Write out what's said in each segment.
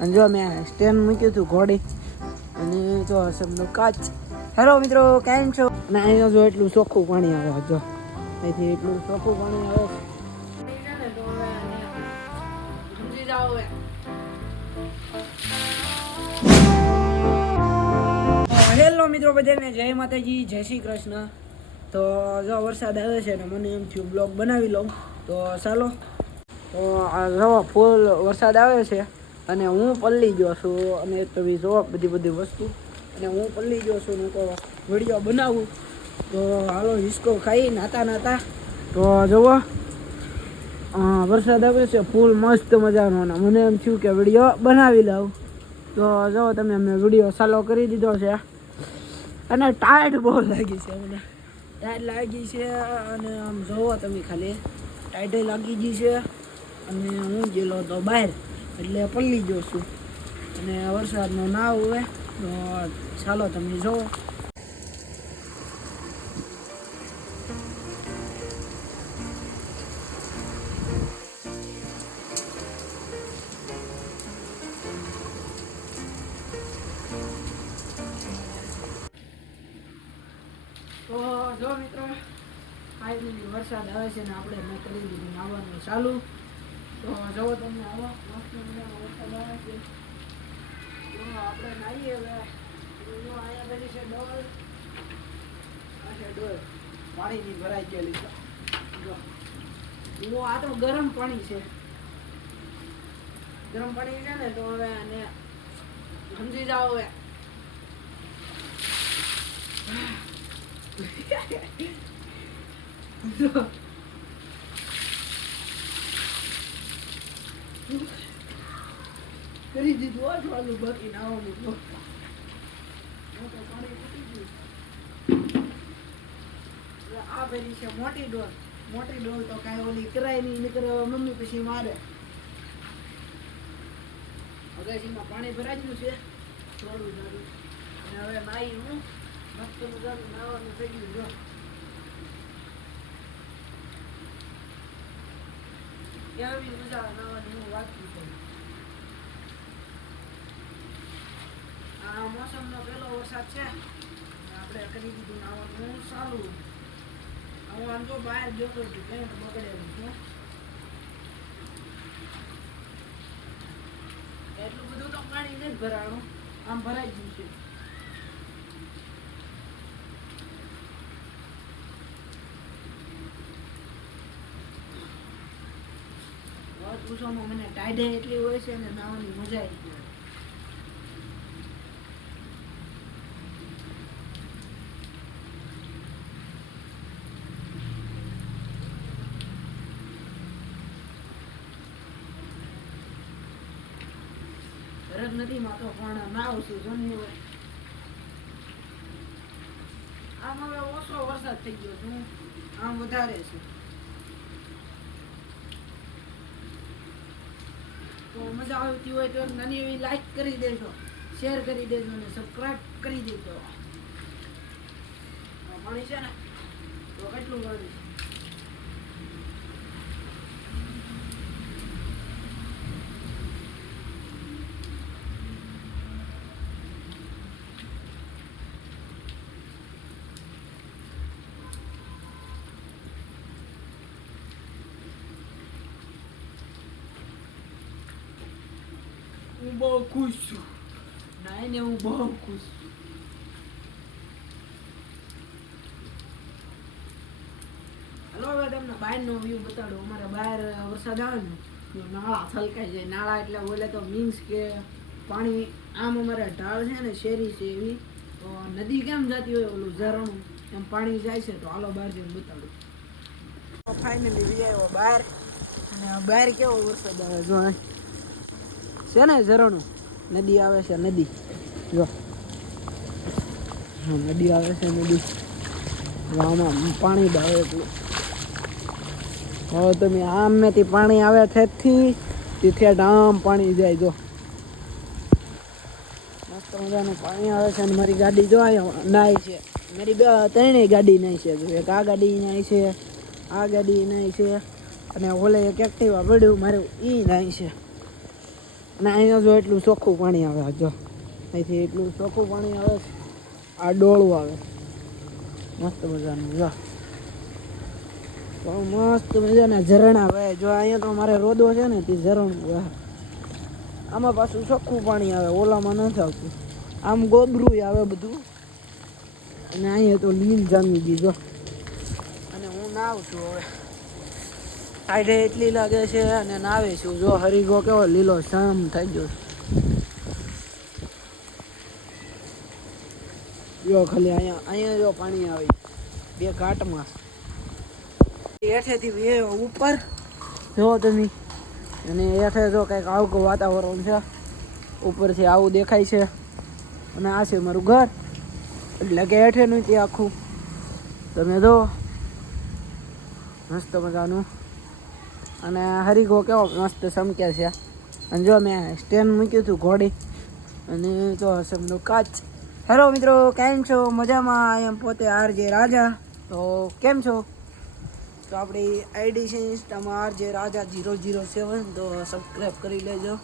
અને જો મેં સ્ટેન્ડ મૂક્યું હતું ઘોડી અને જો સમજો કાચ. હેલો મિત્રો, કેમ છો? અને અહીંયા જો એટલું ચોખ્ખું પાણી આવે, જો અહીંથી એટલું ચોખ્ખું પાણી આવે તો સમજી જાઓ હવે. હેલો મિત્રો બધાને, જય માતાજી, જય શ્રી કૃષ્ણ. તો જો વરસાદ આવે છે ને મને એમ થયું બ્લોગ બનાવી લઉં, તો ચાલો. તો આ જો ફૂલ વરસાદ આવે છે અને હું પલ્લી ગયો છું અને તમે જો બધી વસ્તુ અને હું પલ્લી ગયો છું ને તો વિડીયો બનાવું. તો હાલો હિસકો ખાઈ નાતા તો જુઓ વરસાદ આવે છે ફૂલ મસ્ત મજાનો અને મને એમ થયું કે વિડીયો બનાવી લઉં. તો જો તમે મેં વિડીયો ચાલુ કરી દીધો છે અને ટાઈટ બહુ લાગી છે, મને ટાઈટ લાગી છે અને આમ જોવો તમે ખાલી ટાઈટ લાગી ગઈ છે અને હું ગયેલો તો બહાર એટલે પલ્લી ગયો છું અને વરસાદનો ના હોય તો ચાલો તમે જોવો. તો જો મિત્રો ફાઇનલી વરસાદ આવે છે ને આપણે મેં કરી દીધું નાવાનું ચાલુ. તો જુઓ તમને આવો મસ્ત મજાનો વરસાદ આવે છે. તો આપણે નાહીએ હવે. અહીંયા બની છે ડોલ, આ છે ડોલ પાણીની ભરાઈ ગયેલી છે. જો આ તો ગરમ પાણી છે, ગરમ પાણી છે ને તો હવે અને સમજી જાઓ હવે. કરી દીધું આ ચાલુ, બાકી નાવાનું તો પાણી ફૂટી ગયું. આ પેલી છે મોટી ડોલ તો કાંઈ ઓલી કરાય નહીં, નીકળે મમ્મી પછી મારે. અગાસીમાં પાણી ભરાઈ ગયું છે થોડું સારું અને હવે નાઈ હું મસ્ત મજાનું નાવાનું થઈ ગયું. જો કેવી મજા નાવાની હું વાત કરું. આ મોસમનો પહેલો વરસાદ છે, આપણે કરી દીધું નાવાનું સારું. હું આમ તો બહાર જોતો છું કંઈ બગડેલું છે, એટલું બધું તો પાણી નથી ભરાણું, આમ ભરાઈ ગયું છે. પૂછવામાં મને ટાઈડે એટલી હોય છે ને નાવાની મજા આવી ગઈ. ફરક નથી માં તો પણ નાવ છું જમી હોય. આમ હવે ઓછો વરસાદ થઈ ગયો છે, આમ વધારે છે. તો મજા આવતી હોય તો નાની એવી લાઈક કરી દેજો, શેર કરી દેજો અને સબસ્ક્રાઇબ કરી દેજો. પાણી છે ને તો કેટલું પાણી હું બહુ ખુશ છું, નાઈને હું બહુ ખુશ છું. હલો હવે તમને બહારનો વ્યૂ બતાડો. અમારે બહાર વરસાદ આવે ને તો નાળા છલકાઈ જાય. નાળા એટલે બોલે તો મીન્સ કે પાણી આમ અમારે ઢાળ છે ને શેરી છે એવી, તો નદી કેમ જતી હોય ઓલું ઝરણું એમ પાણી જાય છે. તો હાલો બહાર જઈને બતાડું. ફાઇનલી વી આવ્યો બહાર અને બહાર કેવો વરસાદ આવે જો છે ને ઝરણું, નદી આવે છે નદી. જો નદી આવે છે નદી, આમાં પાણી આવે એટલું. હવે તમે આમેથી પાણી આવે તેથી આમ પાણી જાય. જો મસ્ત મજાનું પાણી આવે છે અને મારી ગાડી જો અહીંયા નાય છે. મારી ત્રણેય ગાડી નાય છે. જો એક આ ગાડી નાય છે, આ ગાડી નાય છે અને ઓલે એક એક્ટિવા પડ્યું મારું ઈ નાય છે. અને અહીંયા જો એટલું ચોખ્ખું પાણી આવે. જો અહીંથી એટલું ચોખ્ખું પાણી આવે. આ ડોળું આવે મસ્ત મજાનું. જો તો મસ્ત મજાના ઝરણા વહે. જો અહીંયા તો મારે રોદો છે ને તે ઝરણું વહે. આમાં પાછું ચોખ્ખું પાણી આવે, ઓલામાં નથી આવતું. આમ ગોબરું આવે બધું. અને અહીંયા તો લીલ જામી દીધો. અને હું નાવ છું હવે. ટાઈડે એટલી લાગે છે અને નાવે છું. જો હરીગો કેવો લીલો શામ થઈ ગયો. જો ખાલી અહીંયા જો પાણી આવે બે ઘાટમાં. હેઠેથી બે ઉપર જો તમે. અને હેઠે જો કંઈક આવું વાતાવરણ છે. ઉપરથી આવું દેખાય છે. અને આ છે મારું ઘર. એટલે કે હેઠેનું તે આખું તમે જો મસ્ત મજાનું. અને હરીગો કેવો મસ્ત ચમકે છે. અને જો મેં સ્ટેન્ડ મૂક્યું હતું ઘોડી. અને જો હશે બધું કાચ. હેલો મિત્રો, કેમ છો? મજામાં? એમ પોતે આરજે રાજા. તો કેમ છો? તો આપણી આઈડી છે ઇન્સ્ટામાં આરજે રાજા 007. તો સબસ્ક્રાઈબ કરી લેજો.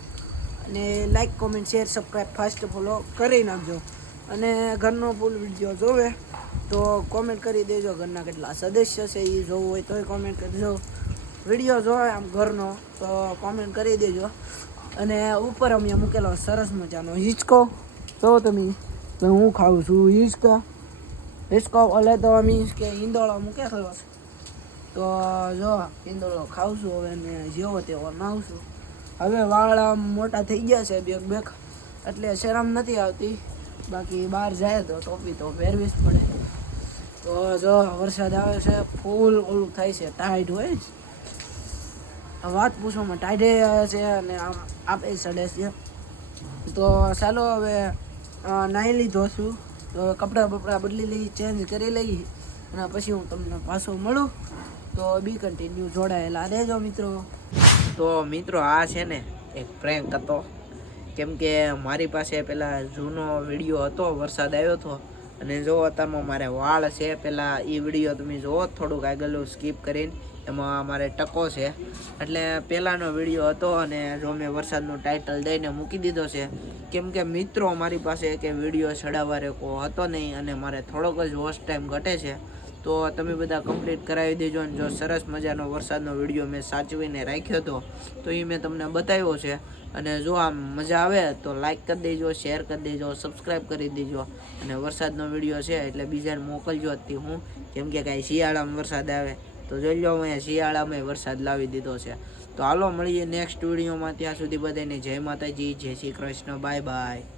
અને like comment share subscribe fast follow કરી નાખજો. અને ઘરનો ફૂલ વિડીયો જોવે તો કોમેન્ટ કરી દેજો. ઘરના કેટલા સદસ્ય છે એ જોવું હોય તોય કોમેન્ટ કરજો. વિડીયો જોવે આમ ઘરનો તો કોમેન્ટ કરી દેજો. અને ઉપર અમે મૂકેલો સરસ મજાનો હિંચકો. તો તમે તો હું ખાઉં છું હિંચકો ઓલે તો મીન્સ કે ઈંદોળો મૂકેલો. તો જો ઈંદોળો ખાઉં છું હવે. ને જેવો તેવો નાઉં છું. હવે વાળ આમ મોટા થઈ ગયા છે બેક એટલે શરમ નથી આવતી. બાકી બહાર જાય તો ટોપી તો પહેરવી જ પડે. તો જો વરસાદ આવે છે ફૂલ ઓલું થાય છે. ટાઈટ હોય જ વાત પૂછવામાં ટાઈડે આવે છે. અને આમ આપે ચડે છે. તો ચાલો હવે નાહી લીધો છું. તો કપડાં બપડા બદલી લઈ, ચેન્જ કરી લઈ. અને પછી હું તમને પાછો મળું. તો બી કન્ટિન્યુ જોડાયેલા રહેજો મિત્રો. તો મિત્રો આ છે ને એક પ્રેન્ક હતો. કેમ કે મારી પાસે પેલા જૂનો વિડીયો હતો, વરસાદ આવ્યો હતો. અને જો અત્યારમાં મારે વાળ છે પેલા એ વિડીયો તમે જુઓ થોડુંક આગળ સ્કીપ કરીને. એમાં મારે ટકો છે એટલે પહેલાંનો વિડીયો હતો. અને જો મેં વરસાદનું ટાઇટલ દઈને મૂકી દીધો છે. કેમ કે મિત્રો મારી પાસે કે વિડીયો ચડાવવા રેકો હતો નહીં. અને મારે થોડોક જ વોચ ટાઈમ ઘટે છે. તો તમે બધા કમ્પ્લીટ કરાવી દેજો. અને જો સરસ મજાનો વરસાદનો વિડીયો મેં સાચવીને રાખ્યો હતો તો એ મેં તમને બતાવ્યો છે. અને જો આમ મજા આવે તો લાઈક કરી દેજો, શેર કરી દેજો, સબસ્ક્રાઈબ કરી દેજો. અને વરસાદનો વિડીયો છે એટલે બીજાને મોકલજો હતી હું. કેમ કે કાંઈ શિયાળામાં વરસાદ આવે તો જોઈ લો અહીંયા શિયાળામાં વરસાદ લાવી દીધો છે. તો હાલો મળીએ નેક્સ્ટ વિડીયોમાં. ત્યાં સુધી બધાને જય માતાજી, જય શ્રી કૃષ્ણ, બાય બાય.